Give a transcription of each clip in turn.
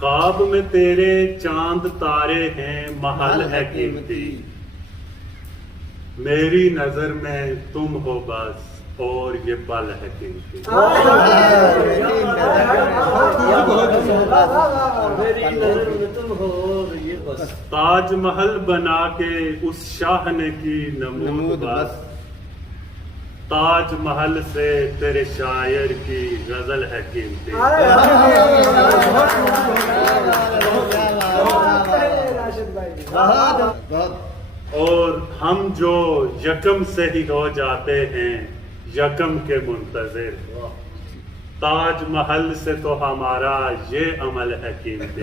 خواب میں تیرے چاند تارے ہیں، محل ہے قیمتی، میری نظر میں تم ہو بس اور یہ پل ہے قیمتی۔ تاج محل بنا کے اس شاہ نے کی نمود بس، تاج محل سے تیرے شاعر کی غزل ہے قیمتی۔ اور ہم جو یکم سے ہی ہو جاتے ہیں یکم کے منتظر، تاج محل سے تو ہمارا یہ عمل ہے قیمتی۔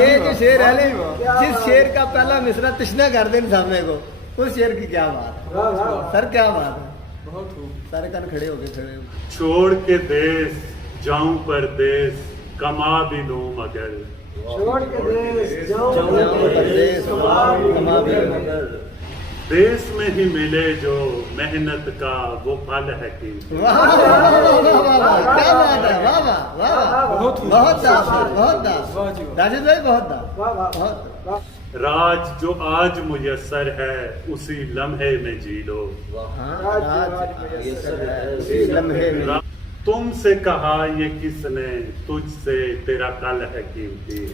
یہ جو شعر ہے نا، جس شعر کا پہلا مصرع تشنا کر دیں سامنے کو، اس شعر کی کیا بات ہے سر، کیا بات ہے، بہت خوب، سارے کن کھڑے ہو گئے۔ چھوڑ کے دیس جاؤں پردیس، کما بھی لوں مگر، چھوڑ کے دیس جاؤں پردیس، کما بھی لوں مگر، دیس میں ہی ملے جو محنت کا وہ پھل ہے قیمتی۔ کیا بات ہے، واہ واہ واہ، بہت داس، بہت داس راجد بھائی، بہت داس۔ راج جو آج میسر ہے اسی لمحے میں جی لو، لمحے میں تم سے کہا یہ کس نے، تجھ سے تیرا کل ہے قیمتی۔